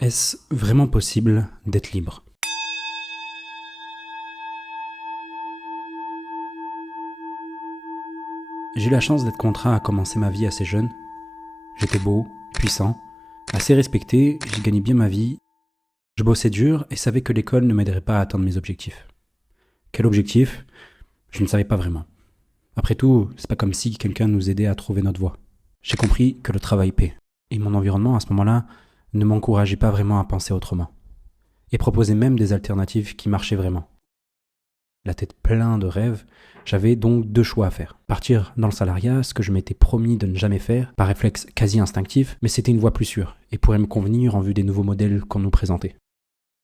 Est-ce vraiment possible d'être libre? J'ai eu la chance d'être contraint à commencer ma vie assez jeune. J'étais beau, puissant, assez respecté, j'ai gagné bien ma vie. Je bossais dur et savais que l'école ne m'aiderait pas à atteindre mes objectifs. Quel objectif? Je ne savais pas vraiment. Après tout, c'est pas comme si quelqu'un nous aidait à trouver notre voie. J'ai compris que le travail paie. Et mon environnement à ce moment-là ne m'encourageait pas vraiment à penser autrement. Et proposait même des alternatives qui marchaient vraiment. La tête pleine de rêves, j'avais donc deux choix à faire. Partir dans le salariat, ce que je m'étais promis de ne jamais faire, par réflexe quasi instinctif, mais c'était une voie plus sûre, et pourrait me convenir en vue des nouveaux modèles qu'on nous présentait.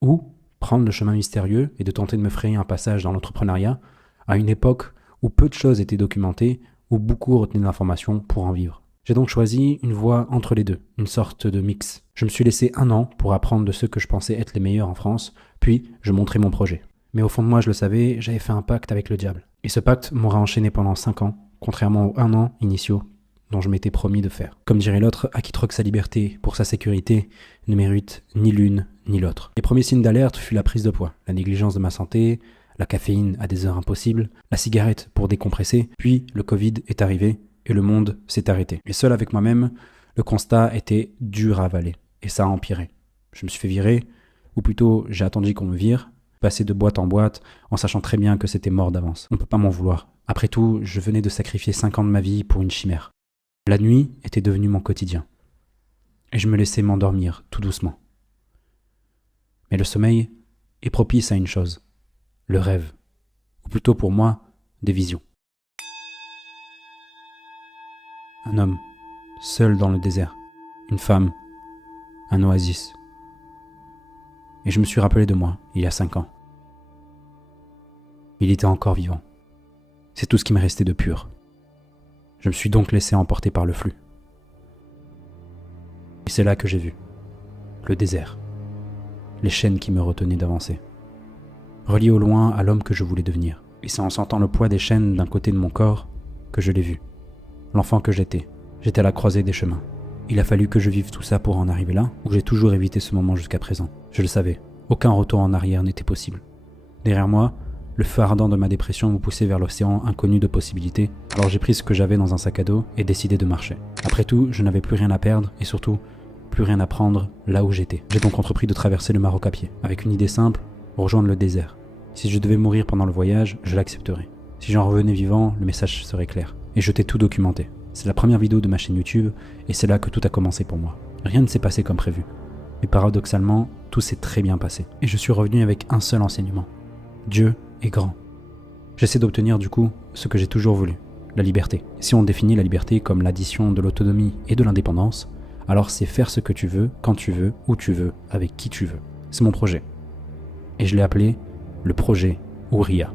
Ou prendre le chemin mystérieux et de tenter de me frayer un passage dans l'entrepreneuriat, à une époque où peu de choses étaient documentées, où beaucoup retenaient de l'information pour en vivre. J'ai donc choisi une voie entre les deux, une sorte de mix. Je me suis laissé 1 an pour apprendre de ceux que je pensais être les meilleurs en France, puis je montrais mon projet. Mais au fond de moi, je le savais, j'avais fait un pacte avec le diable. Et ce pacte m'aura enchaîné pendant 5 ans, contrairement aux 1 an initiaux dont je m'étais promis de faire. Comme dirait l'autre, à qui troque sa liberté pour sa sécurité ne mérite ni l'une ni l'autre. Les premiers signes d'alerte furent la prise de poids, la négligence de ma santé, la caféine à des heures impossibles, la cigarette pour décompresser, puis le Covid est arrivé et le monde s'est arrêté. Et seul avec moi-même, le constat était dur à avaler, et ça a empiré. Je me suis fait virer, ou plutôt j'ai attendu qu'on me vire, passer de boîte en boîte, en sachant très bien que c'était mort d'avance. On peut pas m'en vouloir. Après tout, je venais de sacrifier 5 ans de ma vie pour une chimère. La nuit était devenue mon quotidien, et je me laissais m'endormir tout doucement. Mais le sommeil est propice à une chose, le rêve, ou plutôt pour moi, des visions. Un homme, seul dans le désert, une femme, un oasis. Et je me suis rappelé de moi, il y a 5 ans. Il était encore vivant. C'est tout ce qui me restait de pur. Je me suis donc laissé emporter par le flux. Et c'est là que j'ai vu le désert, les chaînes qui me retenaient d'avancer, reliées au loin à l'homme que je voulais devenir. Et c'est en sentant le poids des chaînes d'un côté de mon corps que je l'ai vu. L'enfant que j'étais. J'étais à la croisée des chemins. Il a fallu que je vive tout ça pour en arriver là, ou j'ai toujours évité ce moment jusqu'à présent. Je le savais, aucun retour en arrière n'était possible. Derrière moi, le feu ardent de ma dépression me poussait vers l'océan inconnu de possibilités, alors j'ai pris ce que j'avais dans un sac à dos et décidé de marcher. Après tout, je n'avais plus rien à perdre et surtout, plus rien à prendre là où j'étais. J'ai donc entrepris de traverser le Maroc à pied, avec une idée simple, rejoindre le désert. Si je devais mourir pendant le voyage, je l'accepterais. Si j'en revenais vivant, le message serait clair. Et je t'ai tout documenté. C'est la première vidéo de ma chaîne YouTube et c'est là que tout a commencé pour moi. Rien ne s'est passé comme prévu. Mais paradoxalement, tout s'est très bien passé. Et je suis revenu avec un seul enseignement. Dieu est grand. J'essaie d'obtenir du coup ce que j'ai toujours voulu, la liberté. Si on définit la liberté comme l'addition de l'autonomie et de l'indépendance, alors c'est faire ce que tu veux, quand tu veux, où tu veux, avec qui tu veux. C'est mon projet. Et je l'ai appelé le projet Ouria.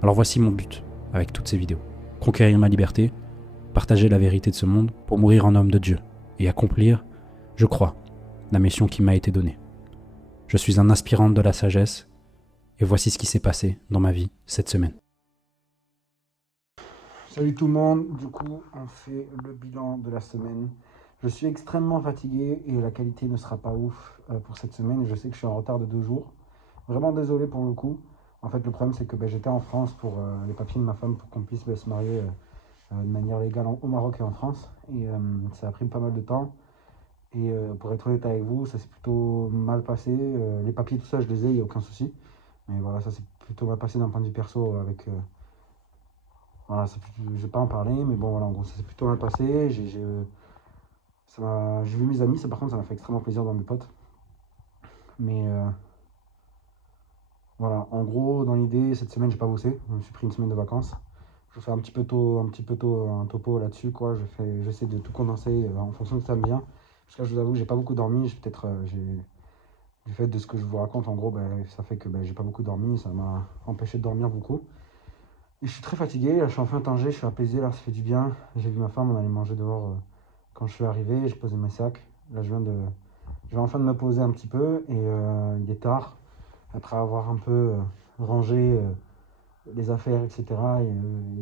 Alors voici mon but avec toutes ces vidéos. Conquérir ma liberté, partager la vérité de ce monde pour mourir en homme de Dieu et accomplir, je crois, la mission qui m'a été donnée. Je suis un aspirant de la sagesse et voici ce qui s'est passé dans ma vie cette semaine. Salut tout le monde, du coup on fait le bilan de la semaine. Je suis extrêmement fatigué et la qualité ne sera pas ouf pour cette semaine et je sais que je suis en retard de 2 jours. Vraiment désolé pour le coup. En fait le problème c'est que j'étais en France pour les papiers de ma femme pour qu'on puisse se marier de manière légale au Maroc et en France. Et ça a pris pas mal de temps. Et pour être honnête avec vous, ça s'est plutôt mal passé. Les papiers tout ça je les ai, il n'y a aucun souci. Mais voilà, ça s'est plutôt mal passé d'un point de vue perso avec... voilà, je vais pas en parler, mais bon, voilà, en gros, ça s'est plutôt mal passé. J'ai vu mes amis, ça par contre, ça m'a fait extrêmement plaisir dans mes potes. Mais voilà, en gros, dans l'idée, cette semaine, j'ai pas bossé. Je me suis pris une semaine de vacances. Je fais un topo là-dessus, quoi. J'essaie de tout condenser en fonction de ce que ça me vient. Parce que là, je vous avoue, j'ai pas beaucoup dormi. Du fait de ce que je vous raconte, en gros, ça fait que j'ai pas beaucoup dormi. Ça m'a empêché de dormir beaucoup. Et je suis très fatigué, là je suis enfin Tanger, je suis apaisé, là ça fait du bien. J'ai vu ma femme, on allait manger dehors quand je suis arrivé, j'ai posé mes sacs. Là je viens enfin de me poser un petit peu et il est tard. Après avoir un peu rangé les affaires, etc.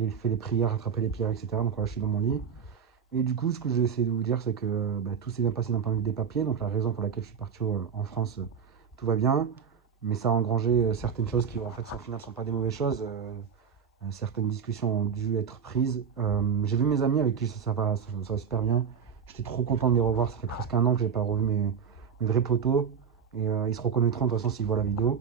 Et fait les prières, rattrapé les prières, etc. Donc voilà, je suis dans mon lit. Et du coup, ce que je vais essayer de vous dire, c'est que tout s'est bien passé d'un point de vue des papiers. Donc la raison pour laquelle je suis parti en France, tout va bien. Mais ça a engrangé certaines choses qui, en fait, au final, ne sont pas des mauvaises choses. Certaines discussions ont dû être prises. J'ai vu mes amis avec qui ça va super bien. J'étais trop content de les revoir. Ça fait presque un an que je n'ai pas revu mes vrais potos. Et ils se reconnaîtront de toute façon s'ils voient la vidéo.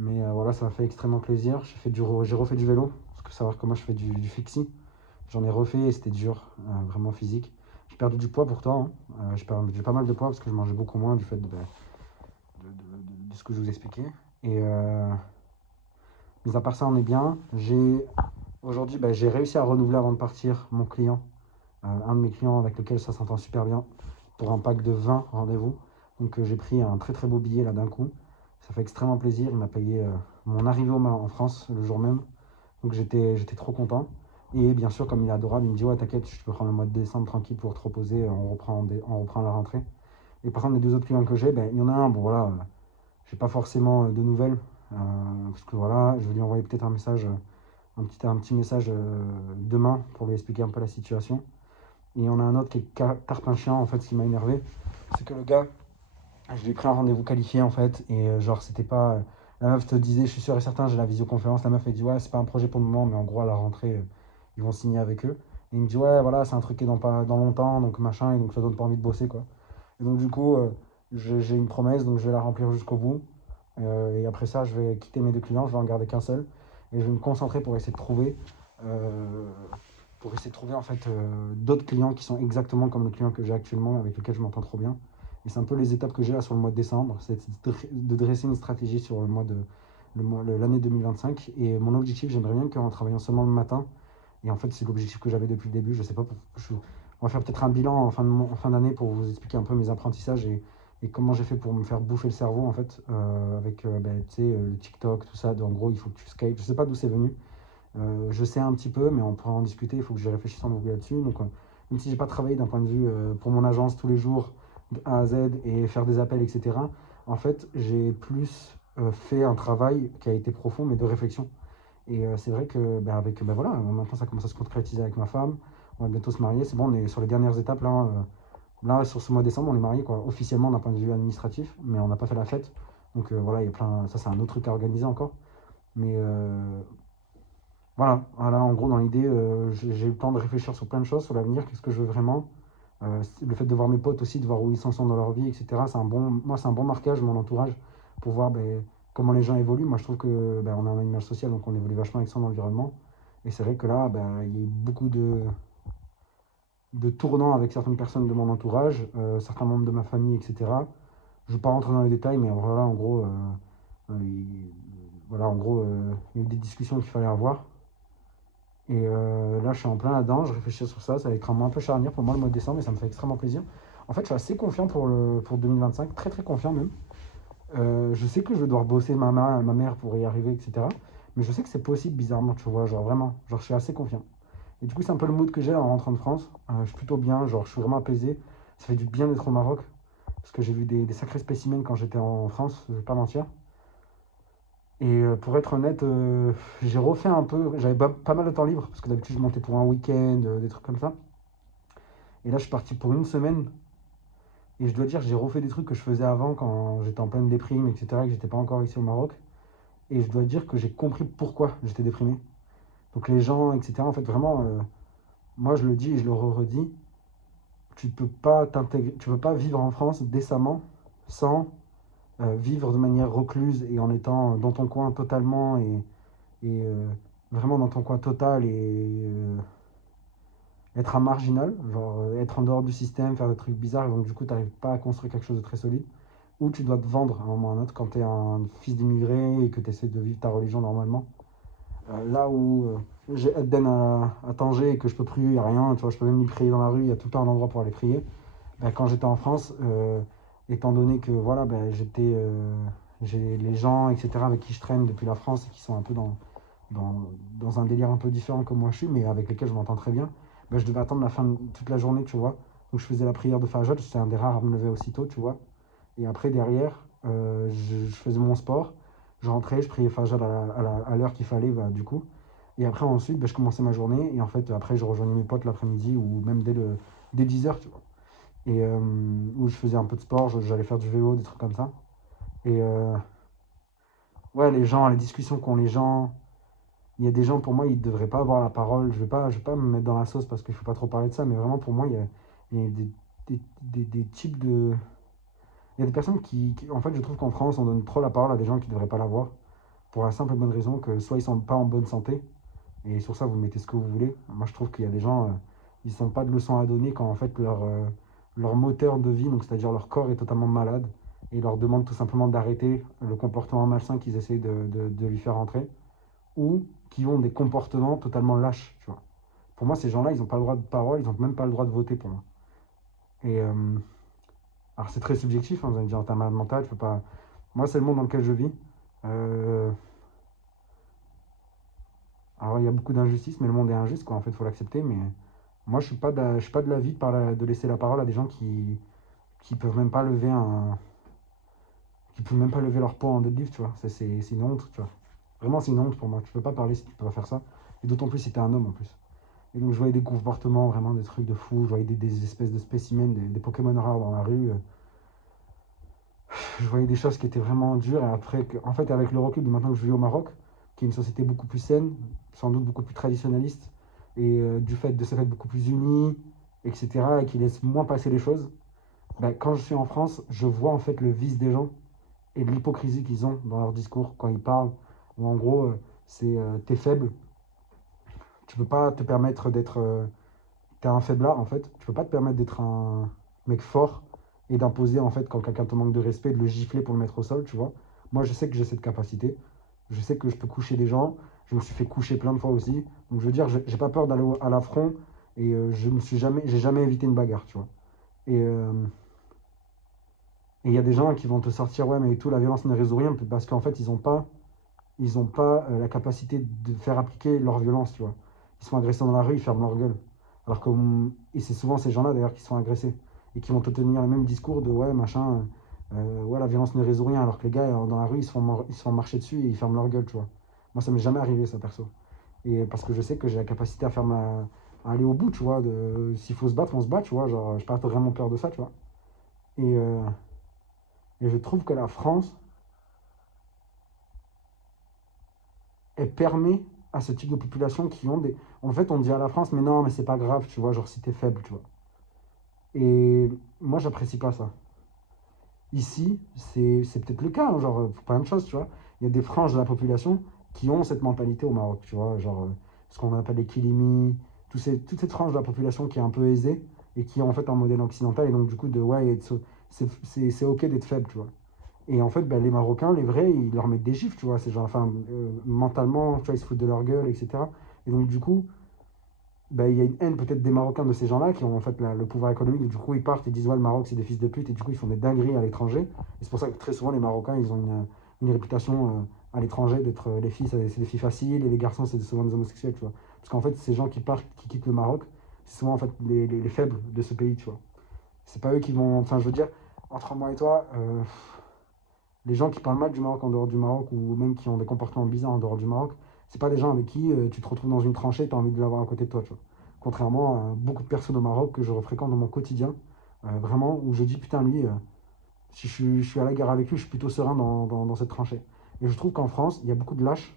Mais voilà, ça m'a fait extrêmement plaisir. J'ai refait du vélo. Parce que savoir comment je fais du fixie. J'en ai refait et c'était dur, vraiment physique. J'ai perdu du poids pourtant, hein. J'ai perdu pas mal de poids parce que je mangeais beaucoup moins du fait de ce que je vous expliquais. Et mis à part ça, on est bien. Aujourd'hui, j'ai réussi à renouveler avant de partir mon client, un de mes clients avec lequel ça s'entend super bien, pour un pack de 20 rendez-vous. Donc j'ai pris un très très beau billet là d'un coup. Ça fait extrêmement plaisir. Il m'a payé mon arrivée en France le jour même. Donc j'étais trop content. Et bien sûr, comme il est adorable, il me dit ouais, t'inquiète, je peux prendre le mois de décembre tranquille pour te reposer, on reprend la rentrée. Et par contre, les deux autres clients que j'ai, il y en a un, bon voilà, j'ai pas forcément de nouvelles. Parce que voilà, je vais lui envoyer peut-être un message, un petit message demain pour lui expliquer un peu la situation. Et il y en a un autre qui est tarpin en fait, ce qui m'a énervé. C'est que le gars, je lui ai pris un rendez-vous qualifié en fait, et genre c'était pas. La meuf te disait, je suis sûr et certain, j'ai la visioconférence. La meuf elle dit, ouais, c'est pas un projet pour le moment, mais en gros à la rentrée, ils vont signer avec eux. Et il me dit, ouais, voilà, c'est un truc qui est dans longtemps, donc machin, et donc ça donne pas envie de bosser quoi. Et donc du coup, j'ai une promesse, donc je vais la remplir jusqu'au bout. Et après ça, je vais quitter mes deux clients, je vais en garder qu'un seul. Et je vais me concentrer euh, pour essayer de trouver en fait d'autres clients qui sont exactement comme le client que j'ai actuellement, avec lequel je m'entends trop bien. Et c'est un peu les étapes que j'ai là sur le mois de décembre, c'est de dresser une stratégie sur l'année 2025. Et mon objectif, j'aimerais bien qu'en travaillant seulement le matin, et en fait c'est l'objectif que j'avais depuis le début, je sais pas, on va faire peut-être un bilan en fin d'année pour vous expliquer un peu mes apprentissages et comment j'ai fait pour me faire bouffer le cerveau en fait, avec tu sais, le TikTok, tout ça, en gros il faut que tu skates, je sais pas d'où c'est venu. Je sais un petit peu, mais on pourra en discuter. Il faut que je réfléchisse en anglais là-dessus. Donc, même si j'ai pas travaillé d'un point de vue pour mon agence tous les jours, de A à Z, et faire des appels, etc., en fait, j'ai plus fait un travail qui a été profond, mais de réflexion. Et c'est vrai que voilà, maintenant ça commence à se concrétiser avec ma femme. On va bientôt se marier. C'est bon, on est sur les dernières étapes là. Là, sur ce mois de décembre, on est marié quoi, officiellement d'un point de vue administratif, mais on n'a pas fait la fête. Donc voilà, il y a plein. Ça, c'est un autre truc à organiser encore. Mais voilà, en gros, dans l'idée, j'ai eu le temps de réfléchir sur plein de choses, sur l'avenir, qu'est-ce que je veux vraiment. Le fait de voir mes potes aussi, de voir où ils en sont dans leur vie, etc. Moi, c'est un bon marquage, mon entourage, pour voir comment les gens évoluent. Moi, je trouve que on est un animal social, donc on évolue vachement avec son environnement. Et c'est vrai que là, il y a eu beaucoup de tournants avec certaines personnes de mon entourage, certains membres de ma famille, etc. Je ne vais pas rentrer dans les détails, mais voilà, en gros, il y a eu des discussions qu'il fallait avoir. Et là, je suis en plein là-dedans, je réfléchis sur ça. Ça va être un mois un peu charnière pour moi le mois de décembre et ça me fait extrêmement plaisir. En fait, je suis assez confiant pour 2025, très très confiant même. Je sais que je vais devoir bosser ma mère pour y arriver, etc. Mais je sais que c'est possible bizarrement, tu vois, genre vraiment, genre je suis assez confiant. Et du coup, c'est un peu le mood que j'ai là, en rentrant de France. Je suis plutôt bien, genre je suis vraiment apaisé. Ça fait du bien d'être au Maroc, parce que j'ai vu des sacrés spécimens quand j'étais en France, je vais pas mentir. Et pour être honnête, j'ai refait un peu, j'avais pas mal de temps libre, parce que d'habitude je montais pour un week-end, des trucs comme ça. Et là je suis parti pour une semaine, et je dois dire, j'ai refait des trucs que je faisais avant quand j'étais en pleine déprime, etc., et que j'étais pas encore ici au Maroc. Et je dois dire que j'ai compris pourquoi j'étais déprimé. Donc les gens, etc., en fait vraiment, moi je le dis et je le redis, tu peux pas vivre en France décemment sans vivre de manière recluse et en étant dans ton coin totalement et vraiment dans ton coin total et être un marginal, genre être en dehors du système, faire des trucs bizarres, et donc du coup, tu n'arrives pas à construire quelque chose de très solide, ou tu dois te vendre à un moment ou à un autre quand tu es un fils d'immigré et que tu essaies de vivre ta religion normalement. Là où j'ai Eden à Tanger et que je peux prier, il n'y a rien, tu vois, je peux même y prier dans la rue, il y a tout le temps un endroit pour aller prier. Quand j'étais en France, étant donné que voilà, j'ai les gens, etc., avec qui je traîne depuis la France et qui sont un peu dans, dans un délire un peu différent que moi je suis, mais avec lesquels je m'entends très bien, je devais attendre la fin de toute la journée, tu vois. Donc je faisais la prière de Fajr, j'étais un des rares à me lever aussitôt, tu vois. Et après, derrière, je faisais mon sport, je rentrais, je priais Fajr à l'heure qu'il fallait, du coup. Et après, ensuite, bah, je commençais ma journée. Et en fait, après, je rejoignais mes potes l'après-midi ou même dès 10h, tu vois. Et où je faisais un peu de sport, j'allais faire du vélo, des trucs comme ça. Et ouais, les gens, les discussions qu'ont les gens, il y a des gens, pour moi, ils ne devraient pas avoir la parole. Je vais pas me mettre dans la sauce parce qu'il ne faut pas trop parler de ça, mais vraiment, pour moi, il y a des types de. Il y a des personnes en fait, je trouve qu'en France, on donne trop la parole à des gens qui ne devraient pas l'avoir, pour la simple et bonne raison que soit ils sont pas en bonne santé, et sur ça, vous mettez ce que vous voulez. Moi, je trouve qu'il y a des gens, ils sont pas de leçons à donner quand, en fait, leur moteur de vie, donc c'est-à-dire leur corps, est totalement malade, et ils leur demandent tout simplement d'arrêter le comportement malsain qu'ils essaient de lui faire entrer, ou qui ont des comportements totalement lâches, tu vois. Pour moi, ces gens-là, ils n'ont pas le droit de parole, ils n'ont même pas le droit de voter pour moi. Et alors, c'est très subjectif, hein, vous allez me dire, t'as un malade mental, tu peux pas. Moi, c'est le monde dans lequel je vis. Euh, alors, il y a beaucoup d'injustices, mais le monde est injuste, quoi. En fait, il faut l'accepter. Mais moi, je suis pas de l'avis de laisser la parole à des gens qui peuvent même pas lever qui peuvent même pas lever leur poids en deadlift, tu vois. C'est une honte, tu vois. Vraiment, c'est une honte pour moi. Tu peux pas parler si tu peux pas faire ça. Et d'autant plus si t'es un homme en plus. Et donc, je voyais des comportements, vraiment des trucs de fou. Je voyais des espèces de spécimens, des Pokémon rares dans la rue. Je voyais des choses qui étaient vraiment dures. Et après, en fait, avec le recul de maintenant que je vis au Maroc, qui est une société beaucoup plus saine, sans doute beaucoup plus traditionnaliste, et du fait de ce fait beaucoup plus unie, etc., et qui laisse moins passer les choses, bah, quand je suis en France, je vois en fait le vice des gens et de l'hypocrisie qu'ils ont dans leur discours quand ils parlent. Où en gros, c'est t'es faible, tu peux pas te permettre d'être. T'es un faiblard en fait, tu peux pas te permettre d'être un mec fort et d'imposer en fait quand quelqu'un te manque de respect, de le gifler pour le mettre au sol, tu vois. Moi je sais que j'ai cette capacité, je sais que je peux coucher des gens, je me suis fait coucher plein de fois aussi, donc je veux dire, j'ai pas peur d'aller à l'affront et j'ai jamais évité une bagarre, tu vois. Et il y a des gens qui vont te sortir, ouais, mais tout, la violence ne résout rien, parce qu'en fait, ils ont pas la capacité de faire appliquer leur violence, tu vois. Ils sont agressés dans la rue, ils ferment leur gueule. Alors que, et c'est souvent ces gens-là d'ailleurs qui sont agressés et qui vont te tenir le même discours de ouais, machin, ouais, la violence ne résout rien, alors que les gars dans la rue, ils se font marcher dessus et ils ferment leur gueule, tu vois. Moi, ça m'est jamais arrivé, ça, perso. Et parce que je sais que j'ai la capacité à aller au bout, tu vois. S'il faut se battre, on se bat, tu vois. Genre, j'ai pas vraiment peur de ça, tu vois. Et, euh, et je trouve que la France, elle permet à ce type de population qui ont des. En fait, on dit à la France, mais non, mais c'est pas grave, tu vois, genre si t'es faible, tu vois. Et moi, j'apprécie pas ça. Ici, c'est peut-être le cas, hein, genre, pour plein de choses, tu vois. Il y a des franges de la population qui ont cette mentalité au Maroc, tu vois, genre ce qu'on appelle les Kilimi, toute cette frange de la population qui est un peu aisée et qui est en fait un modèle occidental, et donc du coup, de ouais, c'est ok d'être faible, tu vois. Et en fait, ben, les Marocains, les vrais, ils leur mettent des gifles, tu vois. C'est genre, enfin, mentalement, tu vois, ils se foutent de leur gueule, etc. Et donc, du coup, ben, il y a une haine peut-être des Marocains de ces gens-là qui ont en fait le pouvoir économique. Du coup, ils partent et disent, ouais, le Maroc, c'est des fils de pute. Et du coup, ils font des dingueries à l'étranger. Et c'est pour ça que très souvent, les Marocains, ils ont une réputation à l'étranger d'être les filles, c'est des filles faciles, et les garçons, c'est souvent des homosexuels, tu vois. Parce qu'en fait, ces gens qui partent, qui quittent le Maroc, c'est souvent en fait les faibles de ce pays, tu vois. C'est pas eux qui vont. Enfin, je veux dire, entre moi et toi, les gens qui parlent mal du Maroc en dehors du Maroc ou même qui ont des comportements bizarres en dehors du Maroc, c'est pas des gens avec qui tu te retrouves dans une tranchée et tu as envie de l'avoir à côté de toi, tu vois. Contrairement à beaucoup de personnes au Maroc que je fréquente dans mon quotidien, vraiment, où je dis putain, lui, si je suis à la guerre avec lui, je suis plutôt serein dans cette tranchée. Et je trouve qu'en France, il y a beaucoup de lâches,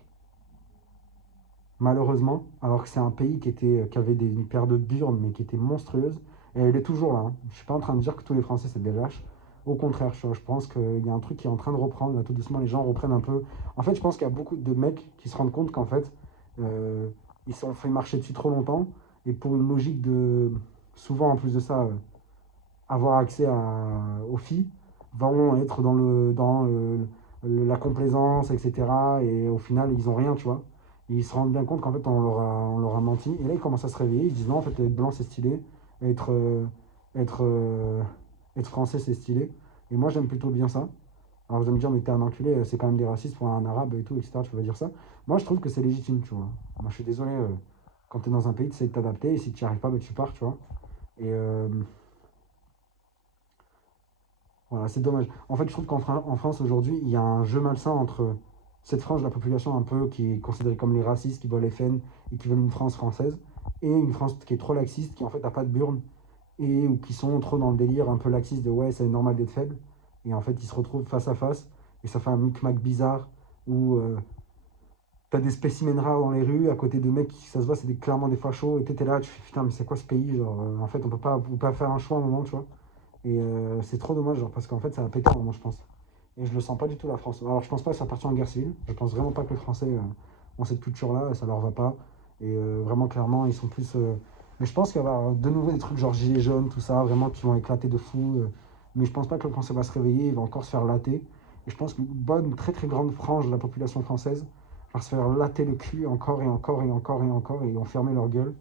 malheureusement, alors que c'est un pays qui avait une paire de burnes, mais qui était monstrueuse. Et elle est toujours là, hein. Je suis pas en train de dire que tous les Français, c'est des lâches. Au contraire, je pense qu'il y a un truc qui est en train de reprendre. Là, tout doucement, les gens reprennent un peu. En fait, je pense qu'il y a beaucoup de mecs qui se rendent compte qu'en fait, euh, ils se sont fait marcher dessus trop longtemps. Et pour une logique de, souvent en plus de ça, avoir accès aux filles, vont être la complaisance, etc. Et au final, ils ont rien, tu vois. Et ils se rendent bien compte qu'en fait, on leur a menti. Et là, ils commencent à se réveiller. Ils se disent non, en fait, être blanc, c'est stylé. Être, euh, être, euh, être français, c'est stylé. Et moi, j'aime plutôt bien ça. Alors, vous allez me dire, mais t'es un enculé, c'est quand même des racistes pour un arabe et tout, etc. Tu peux pas dire ça. Moi, je trouve que c'est légitime, tu vois. Moi, je suis désolé. Quand t'es dans un pays, tu sais de t'adapter. Et si tu n'y arrives pas, bah, tu pars, tu vois. Et voilà, c'est dommage. En fait, je trouve en France aujourd'hui, il y a un jeu malsain entre. cette frange de la population un peu qui est considérée comme les racistes, qui veulent les FN et qui veulent une France française, et une France qui est trop laxiste, qui en fait n'a pas de burne, et ou qui sont trop dans le délire un peu laxiste de ouais, c'est normal d'être faible, et en fait ils se retrouvent face à face, et ça fait un micmac bizarre où t'as des spécimens rares dans les rues, à côté de mecs qui, ça se voit, c'est clairement des fachos, et t'es là, tu fais putain, mais c'est quoi ce pays? Genre, en fait, on peut pas faire un choix à un moment, tu vois. Et c'est trop dommage, genre, parce qu'en fait, ça va péter un moment, je pense. Et je le sens pas du tout, la France. Alors, je pense pas que ça partir en guerre civile. Je pense vraiment pas que les Français ont cette culture-là, et ça leur va pas. Et vraiment, clairement, ils sont plus. Mais je pense qu'il va y avoir de nouveau des trucs genre gilets jaunes, tout ça, vraiment, qui vont éclater de fou. Mais je pense pas que le Français va se réveiller, il va encore se faire latter. Et je pense qu'une bonne, très très grande frange de la population française va se faire latter le cul encore et encore et encore et encore, et ils vont fermer leur gueule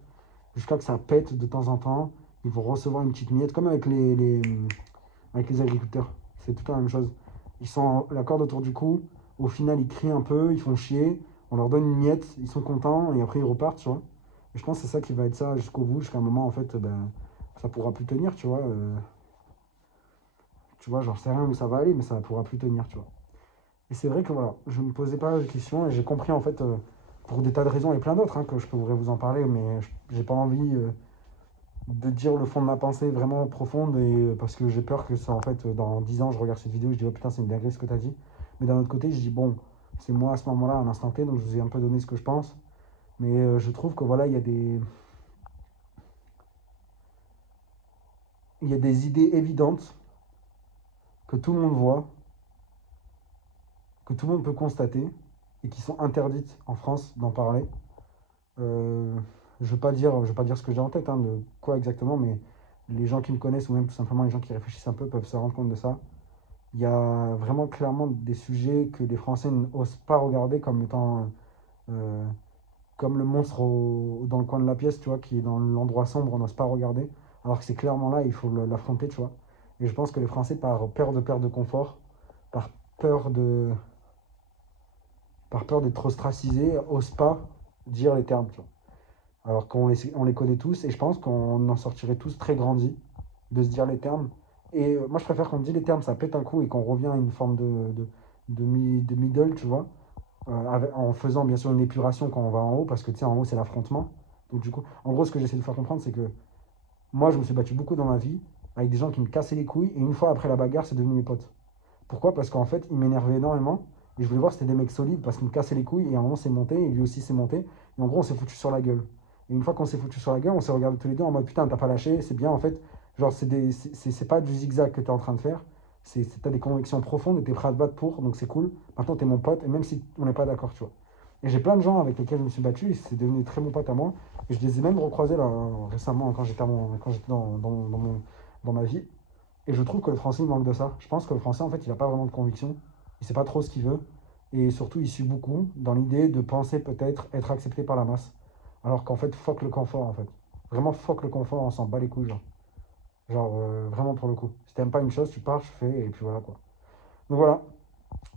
jusqu'à que ça pète de temps en temps. Ils vont recevoir une petite miette, comme avec avec les agriculteurs. C'est tout la même chose. Ils sont la corde autour du cou, au final ils crient un peu, ils font chier, on leur donne une miette, ils sont contents, et après ils repartent, tu vois. Et je pense que c'est ça qui va être ça jusqu'au bout, jusqu'à un moment, en fait, ben, ça pourra plus tenir, tu vois. Tu vois, j'en sais rien où ça va aller, mais ça pourra plus tenir, tu vois. Et c'est vrai que voilà, je ne me posais pas de questions, et j'ai compris, en fait, pour des tas de raisons, et plein d'autres, hein, que je pourrais vous en parler, mais j'ai pas envie de dire le fond de ma pensée vraiment profonde, et parce que j'ai peur que ça, en fait, dans 10 ans, je regarde cette vidéo et je dis, oh putain, c'est une dinguerie ce que tu as dit. Mais d'un autre côté, je dis, bon, c'est moi à ce moment-là, à un instant T, donc je vous ai un peu donné ce que je pense. Mais je trouve que voilà, il y a des idées évidentes que tout le monde voit, que tout le monde peut constater, et qui sont interdites en France d'en parler. Euh, je vais pas dire ce que j'ai en tête, hein, de quoi exactement, mais les gens qui me connaissent, ou même tout simplement les gens qui réfléchissent un peu, peuvent se rendre compte de ça. Il y a vraiment clairement des sujets que les Français n'osent pas regarder comme étant euh, comme le monstre dans le coin de la pièce, tu vois, qui est dans l'endroit sombre, on n'ose pas regarder. Alors que c'est clairement là, il faut l'affronter, tu vois. Et je pense que les Français, par peur de perdre de confort, par peur de, par peur d'être ostracisés, n'osent pas dire les termes, tu vois. Alors on les connaît tous, et je pense qu'on en sortirait tous très grandis de se dire les termes. Et moi, je préfère qu'on me dise les termes, ça pète un coup, et qu'on revient à une forme de middle, tu vois, en faisant bien sûr une épuration quand on va en haut, parce que tu sais, en haut, c'est l'affrontement. Donc, du coup, en gros, ce que j'essaie de faire comprendre, c'est que moi, je me suis battu beaucoup dans ma vie avec des gens qui me cassaient les couilles, et une fois après la bagarre, c'est devenu mes potes. Pourquoi? Parce qu'en fait, ils m'énervaient énormément, et je voulais voir si c'était des mecs solides, parce qu'ils me cassaient les couilles, et à un moment, c'est monté, et lui aussi, c'est monté, et en gros, on s'est foutu sur la gueule. Et une fois qu'on s'est foutu sur la gueule, on s'est regardé tous les deux en mode putain, t'as pas lâché, c'est bien, en fait. Genre, c'est pas du zigzag que t'es en train de faire, t'as des convictions profondes, et t'es prêt à te battre pour, donc c'est cool. Maintenant, t'es mon pote, et même si on n'est pas d'accord, tu vois. Et j'ai plein de gens avec lesquels je me suis battu, et c'est devenu des très bons potes à moi. Et je les ai même recroisés là, récemment quand quand j'étais dans ma vie. Et je trouve que le français, il manque de ça. Je pense que le français, en fait, il n'a pas vraiment de conviction. Il sait pas trop ce qu'il veut. Et surtout, il suit beaucoup dans l'idée de penser peut-être être accepté par la masse. Alors qu'en fait, fuck le confort, en fait. Vraiment, fuck le confort, on s'en bat les couilles, genre. Genre, vraiment pour le coup. Si t'aimes pas une chose, tu pars, tu fais, et puis voilà, quoi. Donc voilà,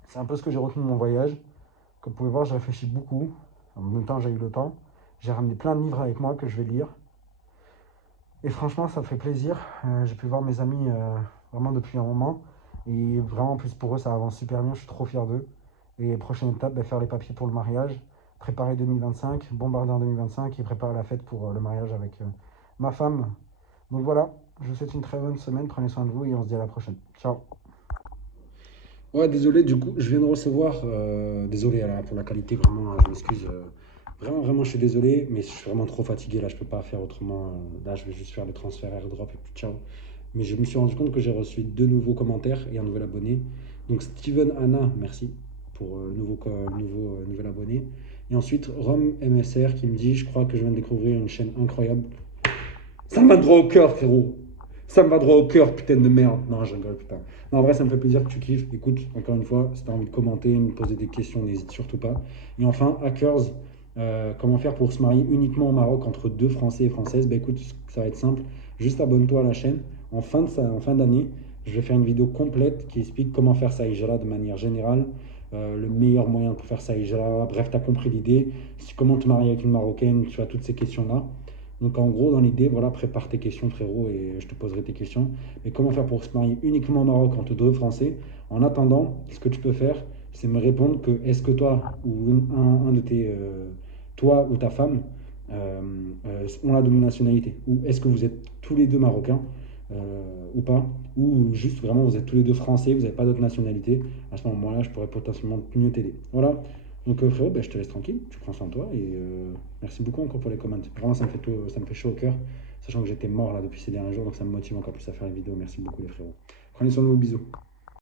c'est un peu ce que j'ai retenu de mon voyage. Comme vous pouvez voir, je réfléchis beaucoup. En même temps, j'ai eu le temps. J'ai ramené plein de livres avec moi que je vais lire. Et franchement, ça me fait plaisir. J'ai pu voir mes amis vraiment depuis un moment. Et vraiment, en plus, pour eux, ça avance super bien. Je suis trop fier d'eux. Et prochaine étape, bah, faire les papiers pour le mariage. Préparer 2025, bombarder en 2025 et préparer la fête pour le mariage avec ma femme. Donc voilà, je vous souhaite une très bonne semaine. Prenez soin de vous et on se dit à la prochaine. Ciao. Ouais, désolé, du coup, je viens de recevoir. Désolé pour la qualité, vraiment, je m'excuse. Vraiment, vraiment, je suis désolé, mais je suis vraiment trop fatigué. Là, je peux pas faire autrement. Là, je vais juste faire le transfert AirDrop et puis ciao. Mais je me suis rendu compte que j'ai reçu deux nouveaux commentaires et un nouvel abonné. Donc, Steven Anna, merci pour nouvel abonné. Et ensuite, Rom MSR qui me dit: je crois que je viens de découvrir une chaîne incroyable. Ça me va droit au cœur, frérot. Ça me va droit au cœur, putain de merde. Non, je rigole, putain. Non, en vrai, ça me fait plaisir que tu kiffes. Écoute, encore une fois, si tu as envie de commenter, me poser des questions, n'hésite surtout pas. Et enfin, Hackers, comment faire pour se marier uniquement au Maroc entre deux Français et Françaises? Bah écoute, ça va être simple. Juste abonne-toi à la chaîne. En fin d'année, je vais faire une vidéo complète qui explique comment faire sa hijra de manière générale. Le meilleur moyen pour faire sa hijra. Bref, tu as compris l'idée. Comment te marier avec une Marocaine, tu as toutes ces questions-là. Donc en gros, dans l'idée, voilà, prépare tes questions frérot et je te poserai tes questions. Mais comment faire pour se marier uniquement au Maroc entre deux Français? En attendant, ce que tu peux faire, c'est me répondre que est-ce que toi ou un de tes, toi ou ta femme ont la double nationalité? Ou est-ce que vous êtes tous les deux marocains ou pas? Ou juste vraiment vous êtes tous les deux français, vous n'avez pas d'autre nationalité? À ce moment-là, je pourrais potentiellement mieux t'aider. Voilà. Donc frérot, ben, je te laisse tranquille, tu prends soin de toi et merci beaucoup encore pour les commentaires. Vraiment, ça me fait chaud au cœur, sachant que j'étais mort là depuis ces derniers jours, donc ça me motive encore plus à faire les vidéos. Merci beaucoup les frérots. Prenez soin de vous, bisous.